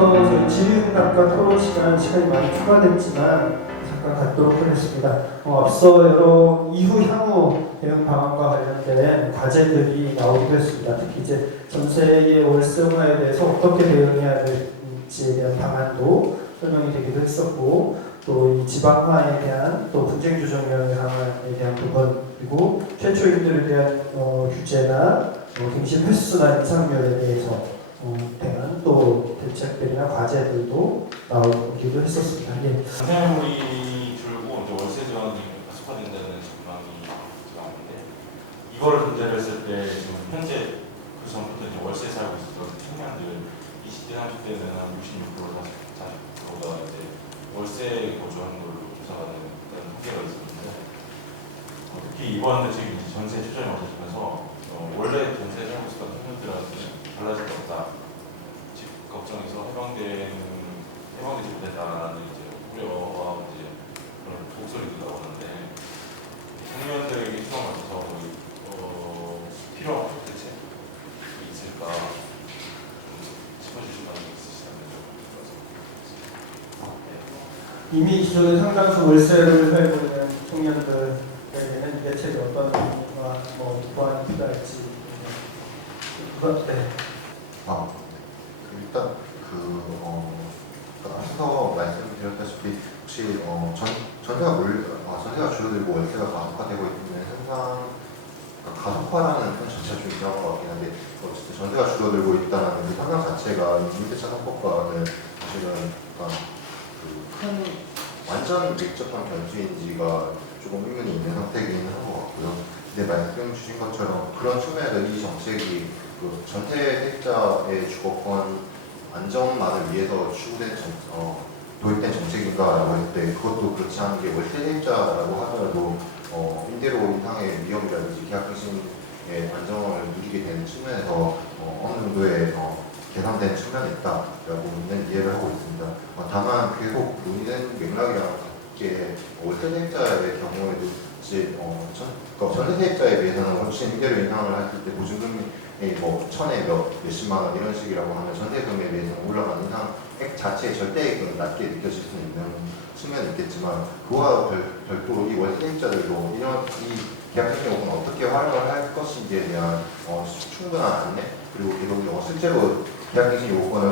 더 저희 질의응답과 토론 시간이 많이 추가됐지만 잠깐 갖도록 하겠습니다. 앞서 이후 향후 대응 방안과 관련된 과제들이 나오기도 했습니다. 특히 이제 전세의 월세화에 대해서 어떻게 대응해야 될지에 대한 방안도 설명이 되기도 했었고, 또 이 지방화에 대한 또 분쟁조정위원회 방안에 대한 부분, 그리고 최초 임대료에 대한 규제나 갱신 횟수나 인상률에 대해서 대한 또 대책들이나 과제들도 나오기도 했었습니다. 예. 전세물이 줄고 이제 월세 저항이 가속화된다는 전망이 나오는데, 이거를 전제로 했을 때 지금 현재 그 전부터 이제 월세 살고 있었던 청년들 20대 30대는 한 66%, 40%가 이제 월세 거주하는 걸로 조사가 되는 통계가 있었는데, 특히 이번 지금 전세 추천이 맞으면서 원래 전세 살고 있었던 청년들한테 달라질 게 없다, 집 걱정해서 해방되지 못했다라는 이제 우려와 이제 그런 목소리도 나오는데, 청년들에게 추천 맞춰서 필요한 대책이 있을까 짚어주실 만한 게 있으시다면 좀. 이미 기존에 상당수 월세를 살고 있는 청년들에게는 대책이 어떤 부분과 보완이 필요할지. 일단 앞서 말씀드렸다시피 혹시 전세가 줄어들고 월세가 가속화되고 있는 현상, 가속화라는 표현 자체가 좀 이상한 것 같긴 한데, 어쨌든 전세가 줄어들고 있다는 그 현상 자체가 임대차 상법과는 사실은 큰 완전 밀접한 변수인지가 조금 의문이 있는 상태이긴 한 것 같고요. 근데 말씀 주신 것처럼 그런 측면에서 이 정책이 전세택자의 주거권 안정만을 위해서 도입된 정책인가라고 했을 때, 그것도 그렇지 않은 게 월세택자라고 하더라도 임대료 인상의 위험이라든지 계약갱신의 안정을 누리게 되는 측면에서 어느 정도의 개선된 측면이 있다라고는 이해를 하고 있습니다. 다만 계속 논의된 맥락이랑 같게 월세택자의 경우에도 이제 전세택자에 비해서는 훨씬 임대료 인상을 했을 때 보증금이 천에 몇십만 원 이런 식이라고 하면 전세금에 비해서는 올라가는 인상액 자체의 절대액은 낮게 느껴질 수 있는 측면이 있겠지만, 그와 별도로 이 월세택자들도 이 계약갱신 요건을 어떻게 활용을 할 것인지에 대한 충분한 안내, 그리고 계속 실제로 계약갱신 요건을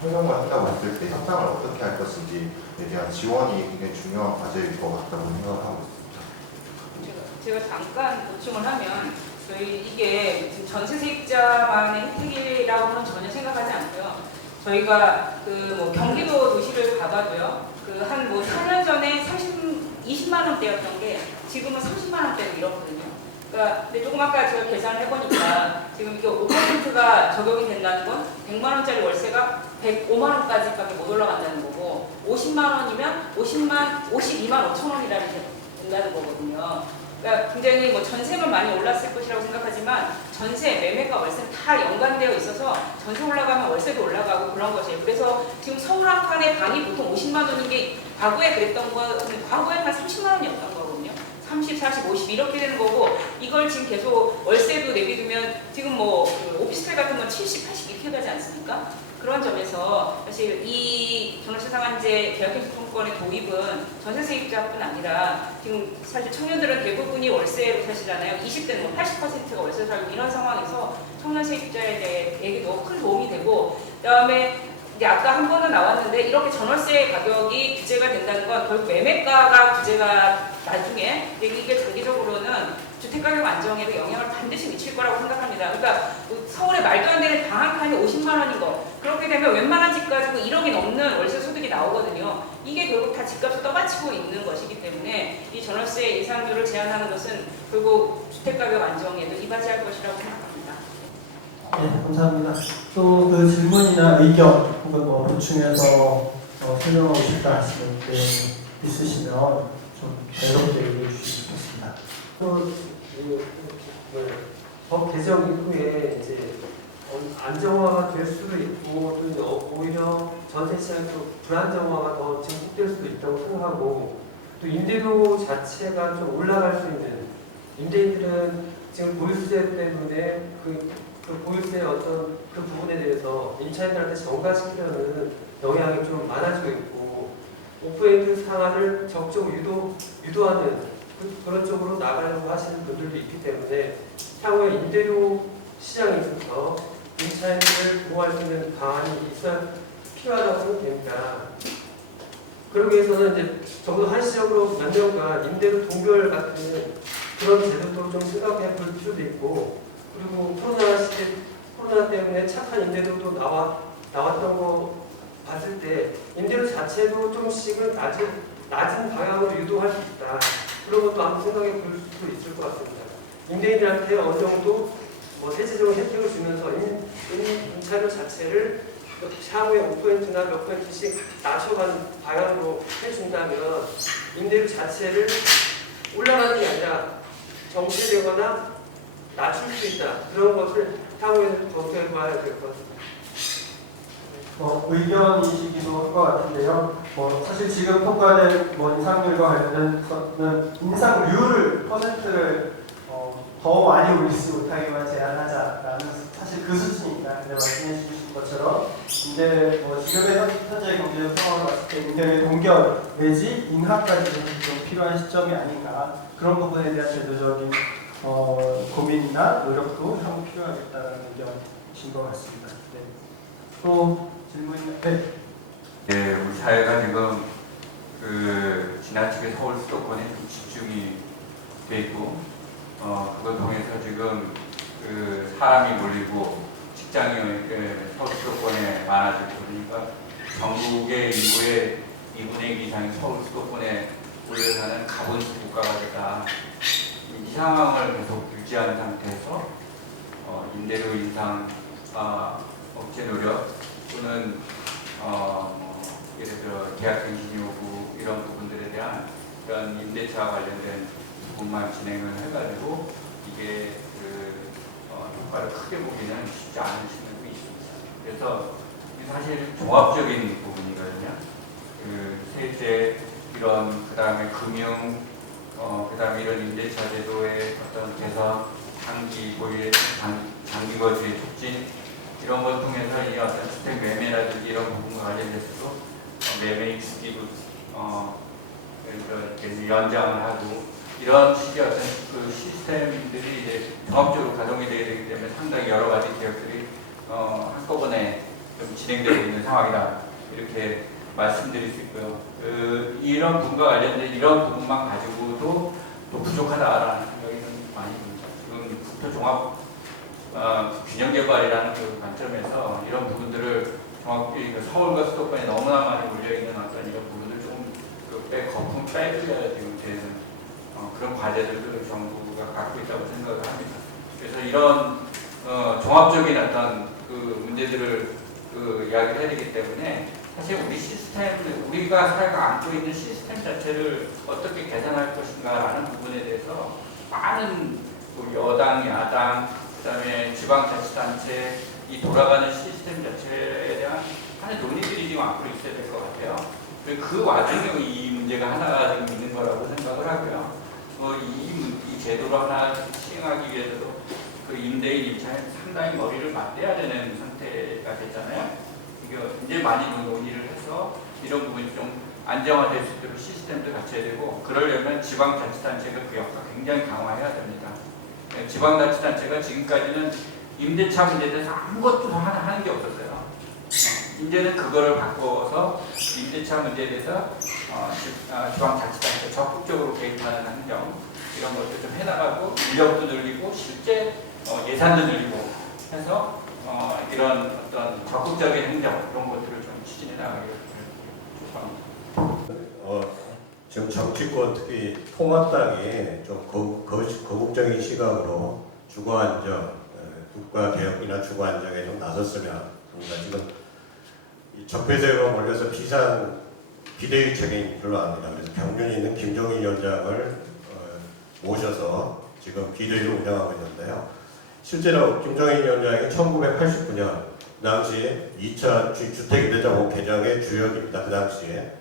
활용을 한다고 했을 때 협상을 어떻게 할 것인지에 대한 지원이 굉장히 중요한 과제일 것 같다고 생각을 하고 있습니다. 제가 잠깐 보충을 하면, 저희 이게 전세세입자만의 혜택이라고는 전혀 생각하지 않고요. 저희가 경기도 도시를 가봐도요, 한 4년 전에 20만 원대였던 게 지금은 30만 원대로 이렇거든요. 그러니까 근데 조금 아까 제가 계산을 해보니까 지금 이게 5%가 적용이 된다는 건 100만 원짜리 월세가 105만 원까지밖에 못 올라간다는 거고, 50만 원이면 52만 5천 원이라는 게 된다는 거거든요. 그러니까 굉장히 전세만 많이 올랐을 것이라고 생각하지만, 전세, 매매가 월세는 다 연관되어 있어서 전세 올라가면 월세도 올라가고 그런 것이에요. 그래서 지금 서울 한 칸에 방이 보통 50만 원인 게 과거에 그랬던 거는 과거에는 한 30만 원이었던 거거든요. 30, 40, 50 이렇게 되는 거고, 이걸 지금 계속 월세도 내비두면 지금 오피스텔 같은 건 70, 80 이렇게 가지 않습니까? 그런 점에서 사실 이 전월세 상한제 계약갱신 통권의 도입은 전세 세입자뿐 아니라 지금 사실 청년들은 대부분이 월세로 사시잖아요. 20대는 80%가 월세로 살고, 이런 상황에서 청년 세입자에게도 큰 도움이 되고, 그다음에 이제 아까 한 번은 나왔는데, 이렇게 전월세 가격이 규제가 된다는 건 결국 매매가가 규제가 나중에 이게 장기적으로는 주택가격 안정에도 영향을 반드시 미칠 거라고 생각합니다. 그러니까 서울에 말도 안 되는 방 한 칸이 50만 원인 거, 그렇게 되면 웬만한 집 가지고 1억이 넘는 월세 소득이 나오거든요. 이게 결국 다 집값을 떠받치고 있는 것이기 때문에 이 전월세 인상률을 제한하는 것은 결국 주택가격 안정에도 이바지할 것이라고 생각합니다. 네, 감사합니다. 또 그 질문이나 의견 혹은 보충해서 설명하고 싶다 하시는 게 있으시면 좀 자유롭게 얘기해 주시기 좋겠습니다. 법 개정 이후에 이제 안정화가 될 수도 있고, 또 오히려 전세 시장이 또 불안정화가 더 증폭될 수도 있다고 생각하고, 또 임대료 자체가 좀 올라갈 수 있는, 임대인들은 지금 보유세 때문에 그 보유세의 어떤 그 부분에 대해서 임차인들한테 전가시키려는 영향이 좀 많아지고 있고 오프엔드 상한을 적극적으로 유도하는 그런 쪽으로 나가려고 하시는 분들도 있기 때문에 향후에 임대료 시장에 있어서 임차인들을 보호할 수 있는 방안이 있어야 필요하다고 생각됩니다. 그러기 위해서는 이제 적어도 한시적으로 몇 년간 임대료 동결 같은 그런 제도도 좀 생각해 볼 필요도 있고, 그리고 코로나 때문에 착한 임대료도 나왔던 거 봤을 때 임대료 자체도 좀씩은 낮은 방향으로 유도할 수 있다. 그런 것도 한번 생각해 볼 수도 있을 것 같습니다. 임대인들한테 어느 정도 세제적인 혜택을 주면서 임차료 자체를 향후에 5%나 몇 %씩 낮춰가는 방향으로 해준다면 임대료 자체를 올라가는 게 아니라 정체되거나 낮출 수 있다. 그런 것을 향후에 검토해봐야 될 것 같습니다. 의견이시기도 할 것 같은데요. 사실 지금 통과된 인상률과 관련해서는 인상률을 퍼센트를 더 많이 올리지 못하게만 제한하자라는 사실 그 수준입니다. 근데 말씀해 주신 것처럼 이제 지금의 현재 경제적 상황을 봤을 때 임대료의 동결 내지 인하까지 좀 필요한 시점이 아닌가, 그런 부분에 대한 제도적인 고민이나 노력도 향후 필요하겠다는 의견이신 것 같습니다. 네. 또 질문이 네, 우리 사회가 지금 지나치게 서울 수도권에 좀 집중이 돼 있고, 그걸 통해서 지금 사람이 몰리고 직장이 서울 수도권에 많아지고 그러니까 전국의 인구의 2분의 1 이상이 서울 수도권에 몰려 사는 가분수 국가가 됐다. 이 상황을 계속 유지하는 상태에서 임대료 인상 억제 노력 또는 예를 들어 계약갱신 요구 이런 부분들에 대한 그런 임대차 관련된 부분만 진행을 해가지고 이게 효과를 크게 보기는 쉽지 않은 측면도 있습니다. 그래서 사실 종합적인 부분이거든요. 세제 이런 그다음에 금융 그다음에 이런 임대차 제도의 어떤 개선, 장기 거주의 촉진 이런 것 통해서 이 어떤 주택 매매라든지 이런 부분과 관련해서도 매매 익스기도 이렇게 연장을 하고 이런 식의 어떤 그 시스템들이 이제 종합적으로 가동이 되어야 되기 때문에 상당히 여러 가지 개혁들이 한꺼번에 좀 진행되고 있는 상황이다 이렇게 말씀드릴 수 있고요. 이런 부분과 관련된 이런 부분만 가지고도 또 부족하다라는 생각이 좀 많이 듭니다. 지금 국토 종합 균형 개발이라는 그 관점에서 이런 부분들을 정확히 서울과 수도권에 너무나 많이 몰려 있는 어떤 이런 부분들 좀 거품 빼줘야 지금 되는 그런 과제들을 정부가 갖고 있다고 생각을 합니다. 그래서 이런 종합적인 어떤 그 문제들을 이야기를 해야 되기 때문에 사실 우리 시스템, 우리가 사회가 안고 있는 시스템 자체를 어떻게 개선할 것인가라는 부분에 대해서 많은 여당, 야당, 그다음에 지방자치단체 이 돌아가는 시스템 자체에 대한 하나의 논의들이 지금 앞으로 있어야 될 것 같아요. 그 와중에 이 문제가 하나가 지금 있는 거라고 생각을 하고요. 이 제도를 하나 시행하기 위해서도 그 임대인 임차인 상당히 머리를 맞대야 되는 상태가 됐잖아요. 이제 많이 논의를 해서 이런 부분이 좀 안정화될 수 있도록 시스템도 갖춰야 되고, 그러려면 지방자치단체가 그 역할 굉장히 강화해야 됩니다. 지방자치단체가 지금까지는 임대차 문제에 대해서 아무것도 하나 하는 게 없었어요. 이제는 그거를 바꿔서 임대차 문제에 대해서 지방자치단체 적극적으로 개입하는 행정 이런 것도 좀 해나가고 인력도 늘리고 실제 예산도 늘리고 해서 이런 어떤 적극적인 행정 그런 것들을 좀 추진해 나가기를 촉구합니다. 지금 정치권 특히 통합당이 좀 거국적인 시각으로 주거안정, 국가개혁이나 주거안정에 좀 나섰으면 합니다. 지금 적폐세로 몰려서 비대위책이 별로 안 됩니다. 그래서 병준이 있는 김종인 위원장을 모셔서 지금 비대위로 운영하고 있는데요. 실제로 김종인 위원장이 1989년 그 당시 2차 주택임대차법 개정의 주역입니다. 그 당시에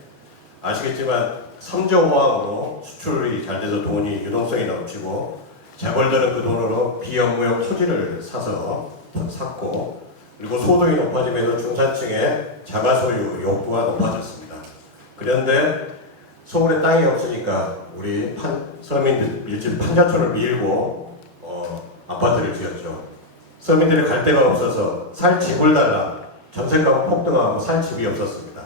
아시겠지만 성정호항으로 수출이 잘 돼서 돈이 유동성이 넘치고 재벌들은 그 돈으로 비업무용 토지를 사서 샀고, 그리고 소득이 높아지면서 중산층의 자가 소유 욕구가 높아졌습니다. 그런데 서울에 땅이 없으니까 우리 서민 밀집 판자촌을 밀고 아파트를 지었죠. 서민들이 갈 데가 없어서 살 집을 달라, 전세가가 폭등하고 살 집이 없었습니다.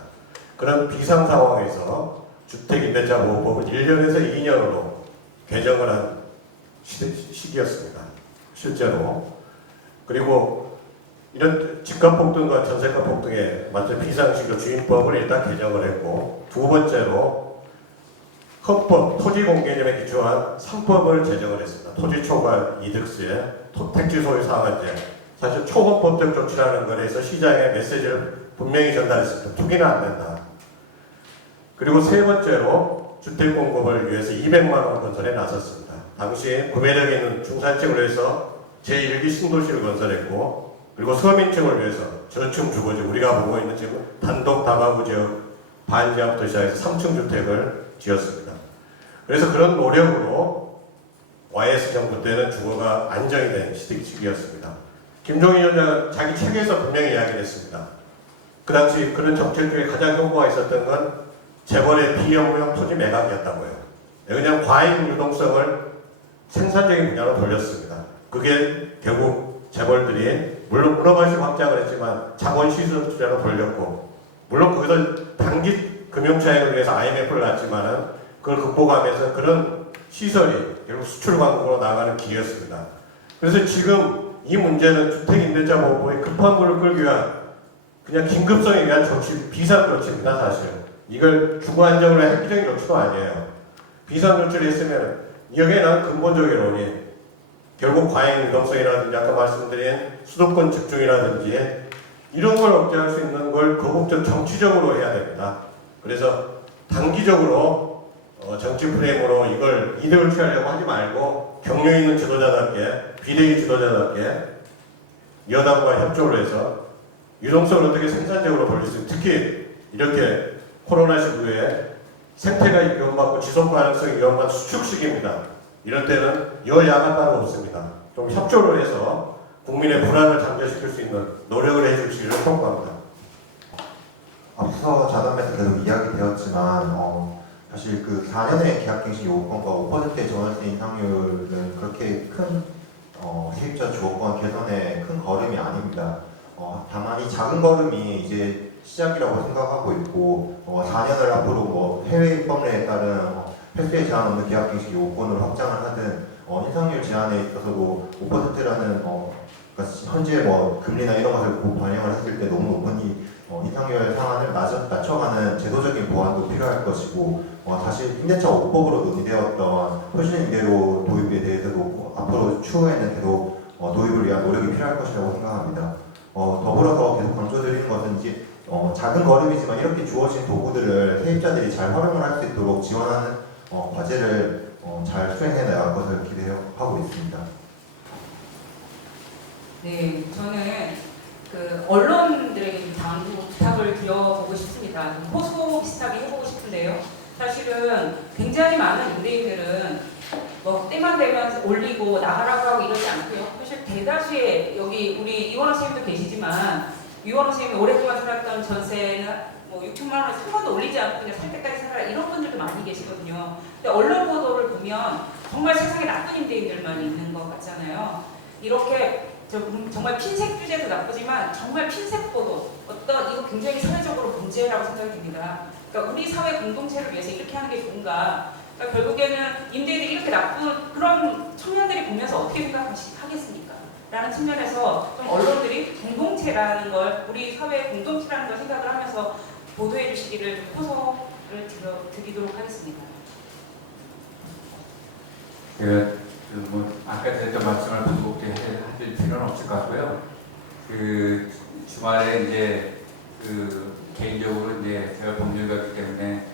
그런 비상 상황에서 주택임대차보호법을 1년에서 2년으로 개정을 한 시기였습니다. 실제로. 그리고 이런 집값 폭등과 전세가 폭등에 맞춰 비상시로 주인법을 일단 개정을 했고, 두 번째로 헌법, 토지공개념에 기초한 3법을 제정을 했습니다. 토지 초과 이득세, 택지 소유 상한제. 사실 초헌법적 조치라는 거에서 시장에 메시지를 분명히 전달했습니다. 투기는 안 된다. 그리고 세 번째로 주택 공급을 위해서 200만 원 건설에 나섰습니다. 당시 구매력 있는 중산층을 위해서 제1기 신도시를 건설했고, 그리고 서민층을 위해서 저층 주거지, 우리가 보고 있는 지금 단독 다가구 지역 반지하부터 시작해서 3층 주택을 지었습니다. 그래서 그런 노력으로 YS 정부 때는 주거가 안정이 된 시기였습니다. 김종인 위원장은 자기 책에서 분명히 이야기를 했습니다. 그 당시 그런 정책 중에 가장 효과가 있었던 건 재벌의 비영무형 토지 매각이었다고요. 왜냐하면 과잉 유동성을 생산적인 분야로 돌렸습니다. 그게 결국 재벌들이 물론 문어발식 확장을 했지만 자본 시설 투자로 돌렸고, 물론 거기서 단기 금융차익을 위해서 IMF를 놨지만은 그걸 극복하면서 그런 시설이 결국 수출 광국으로 나가는 길이었습니다. 그래서 지금 이 문제는 주택임대차보호법의 급한 물을 끌기 위한 그냥 긴급성에 위한 조치, 비상조치입니다. 사실 이걸 주거 안정을 위한 획기적인 조치도 아니에요. 비상조치를 했으면 여기에 난 근본적인 원인, 결국 과잉 유동성이라든지 아까 말씀드린 수도권 집중이라든지 이런 걸 억제할 수 있는 걸 거국적 정치적으로 해야 됩니다. 그래서 단기적으로 정치 프레임으로 이걸 이득을 취하려고 하지 말고 경륜 있는 지도자답게, 비대위 지도자답게 여당과 협조를 해서 유동성을 어떻게 생산적으로 돌릴 수 있는, 특히 이렇게 코로나 시국에 생태가 위험받고 지속 가능성이 위험한 수축 시기입니다. 이럴 때는 여야가 따로 없습니다. 좀 협조를 해서 국민의 불안을 잠재시킬 수 있는 노력을 해주시기를 촉구합니다. 앞서 자담에서 계속 이야기되었지만 사실 그 4년의 계약갱신 요건과 5%의 전월세 인상률은 그렇게 큰 세입자 주거권 개선의 큰 걸음이 아닙니다. 다만 이 작은 걸음이 이제 시작이라고 생각하고 있고 4년을 앞으로 해외 입법례에 따른 폐쇄 제한 없는 계약갱신 요건을 확장을 하든 인상률 제한에 있어서도 5%라는 그러니까 현재 금리나 이런 것을 반영을 했을 때 너무 높으니 인상률 상한을 낮춰가는 제도적인 보완도 필요할 것이고 사실 임대차 5법으로 논의되었던 표준임대료 도입에 대해서도 앞으로 추후에는 계속 도입을 위한 노력이 필요할 것이라고 생각합니다. 더불어서 계속 강조드리는 것은 이제 작은 걸음이지만 이렇게 주어진 도구들을 세입자들이 잘 활용을 할 수 있도록 지원하는 과제를 잘 수행해 나갈 것을 기대하고 있습니다. 네, 저는 그 언론들에게 당부 부탁을 드려보고 싶습니다. 호소 비슷하게 해보고 싶은데요. 사실은 굉장히 많은 임대인들은 때만 되면 올리고 나가라고 하고 이러지 않고요. 사실 대다수의 여기 우리 이원호 선생님도 계시지만 이원호 선생님이 오랫동안 살았던 전세는 6천만 원을 3번도 올리지 않고 그냥 살 때까지 살아라 이런 분들도 많이 계시거든요. 근데 언론 보도를 보면 정말 세상에 나쁜 임대인들만 있는 것 같잖아요. 이렇게 정말 핀셋 규제도 나쁘지만 정말 핀셋 보도 이거 굉장히 사회적으로 문제라고 생각이 듭니다. 그러니까 우리 사회 공동체를 위해서 이렇게 하는 게 좋은가? 그러니까 결국에는 임대인들이 이렇게 나쁜 그런 청년들이 보면서 어떻게 생각하겠습니까? 라는 측면에서 좀 언론들이 공동체라는 걸, 우리 사회의 공동체라는 걸 생각을 하면서 보도해 주시기를 호소를 드리도록 하겠습니다. 아까 드렸던 말씀을 반복할 필요는 없을 것 같고요. 주말에 이제 개인적으로 이제 제가 법률가이기 때문에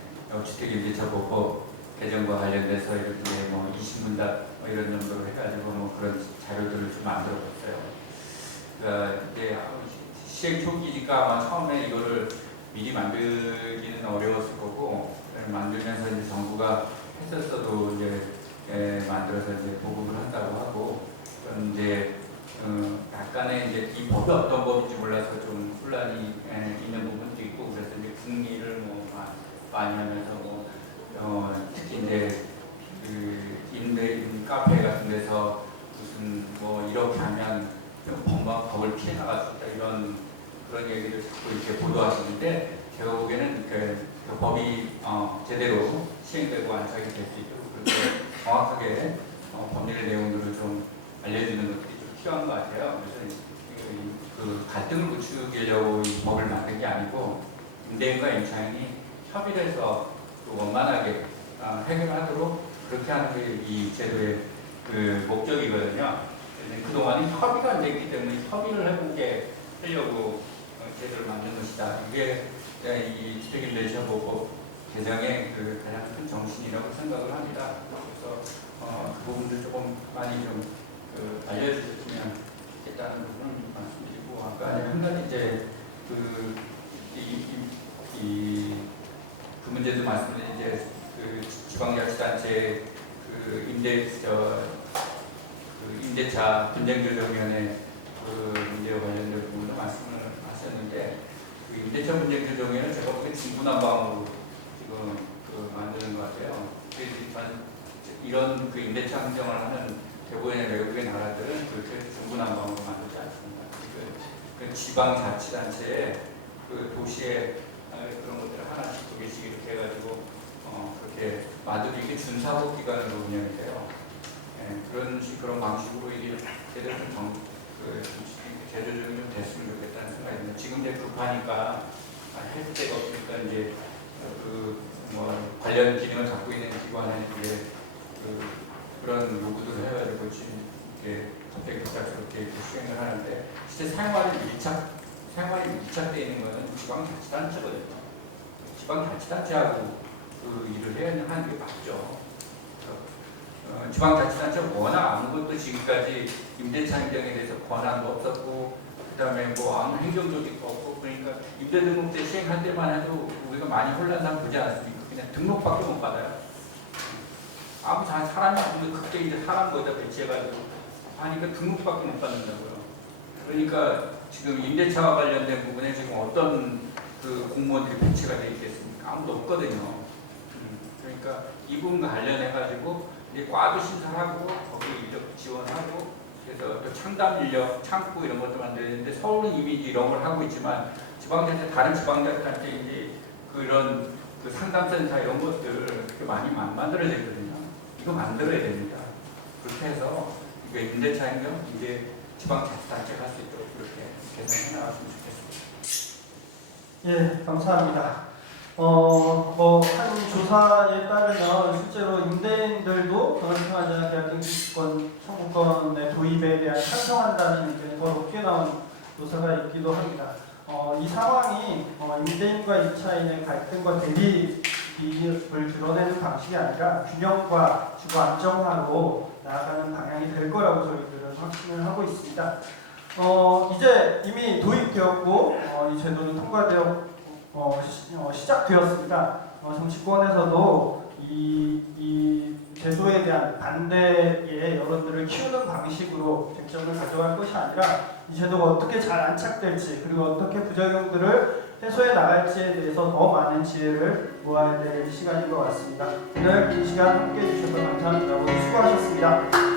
주택임대차보호법 개정과 관련돼서 이렇게 20문답 이런 정도로 해가지고 그런 자료들을 좀 만들어봤어요. 그러니까 이제 시행 초기니까 아마 처음에 이거를 미리 만들기는 어려웠을 거고, 만들면서 이제 정부가 했었어도 이제 만들어서 이제 보급을 한다고 하고, 그런 이제 약간의 이제 법이 어떤 법인지 몰라서 좀 혼란이 있는 부분도 있고 그래서 이제 국리를 뭐 많이 하면서 뭐 특히 이제 그 인베인 카페 같은 데서 무슨 뭐 이렇게 하면 법을 피해 나갈 수 있다 이런 그런 얘기를 자꾸 이렇게 보도하시는데 제가 보기에는 그 법이 제대로 시행되고 안착이 될 수 있도록 그렇게 정확하게 법률의 내용들을 좀 알려주는 것들이 좀 필요한 것 같아요. 그래서 그 갈등을 부추기려고 이 법을 만든 게 아니고 임대인과 임차인이 협의를 해서 또 원만하게 해결하도록 그렇게 하는 게 이 제도의 그 목적이거든요. 그동안은 협의가 안 됐기 때문에 협의를 해보게 하려고 제도를 만든 것이다. 이게 이 주택일레이션보호법 개정의 그 가장 큰 정신이라고 생각을 합니다. 그래서 그 부분들 조금 많이 좀 알려주셨으면 좋겠다는 부분을 말씀드리고 아까 한 가지 이제 그 문제도 말씀드린 이제 그 지방자치단체 그 임대차 분쟁조정위원회 그 문제와 관련된 부분도 말씀을 하셨는데 그 임대차 분쟁조정위원회는 제가 보기엔 중구난방으로 지금 만드는 것 같아요. 이런 그 임대차 행정을 하는 대부분의 외국의 나라들은 그렇게 중구난방으로 만들지 않습니다. 그 지방자치단체에 그 도시에 그런 것들을 하나씩 두 개씩 이렇게 해가지고 그렇게 마두리 이게 준사법 기관으로 운영이 돼요. 그런 방식으로 이게 제대로 제도적으로 좀 됐으면 좋겠다는 생각이 듭니다. 지금 이제 급하니까 할 데가 없으니까 이제 뭐 관련 기능을 갖고 있는 기관에 이제 그런 요구들을 해가지고 지금 이렇게 갑자기 급작스럽게 수행을 하는데 실제 생활이 밀착되어 있는 것은 지방자치단체거든요. 지방자치단체하고 그 일을 하는 게 맞죠. 지방자치단체가 워낙 아무것도 지금까지 임대차 행정에 대해서 권한도 없었고 그 다음에 뭐 아무 행정조직도 없고 그러니까 임대등록제 시행할 때만 해도 우리가 많이 혼란상 보지 않습니까? 그냥 등록밖에 못 받아요. 아무 사람이 없는데 그때 이제 사람 거기다 배치해가지고 하니까 등록밖에 못 받는다고요. 그러니까 지금 임대차와 관련된 부분에 지금 어떤 그 공무원들이 배치가 되어 있겠습니까? 아무도 없거든요. 그러니까 이 부분과 관련해가지고 이제 과도 신설하고 거기 인력 지원하고 그래서 또 창담 인력 창구 이런 것도 만드는데 서울은 이미 이런 걸 하고 있지만 지방자치 다른 지방자치한테 이제 그런 그 상담센터 이런 것들 그렇게 많이 만들어야 되거든요. 이거 만들어야 됩니다. 그렇게 해서 이게 임대차 행정 이제 지방자치단체가 할 수 있도록 그렇게 개선해 나갔으면 좋겠습니다. 예, 감사합니다. 한 조사에 따르면 실제로 임대인들도 전월생활자 계약갱신권 청구권의 도입에 대한 찬성한다는 의견이 꽤 나온 조사가 있기도 합니다. 이 상황이 임대인과 임차인의 갈등과 대립을 드러내는 방식이 아니라 균형과 주거 안정화로 나아가는 방향이 될 거라고 저희들은 확신을 하고 있습니다. 이제 이미 도입되었고 이 제도는 통과되었고 시작되었습니다. 정치권에서도 이 제도에 대한 반대의 여론들을 키우는 방식으로 쟁점을 가져갈 것이 아니라 이 제도가 어떻게 잘 안착될지 그리고 어떻게 부작용들을 해소해 나갈지에 대해서 더 많은 지혜를 모아야 될 시간인 것 같습니다. 오늘 이 시간 함께해 주셔서 감사합니다. 모두 수고하셨습니다.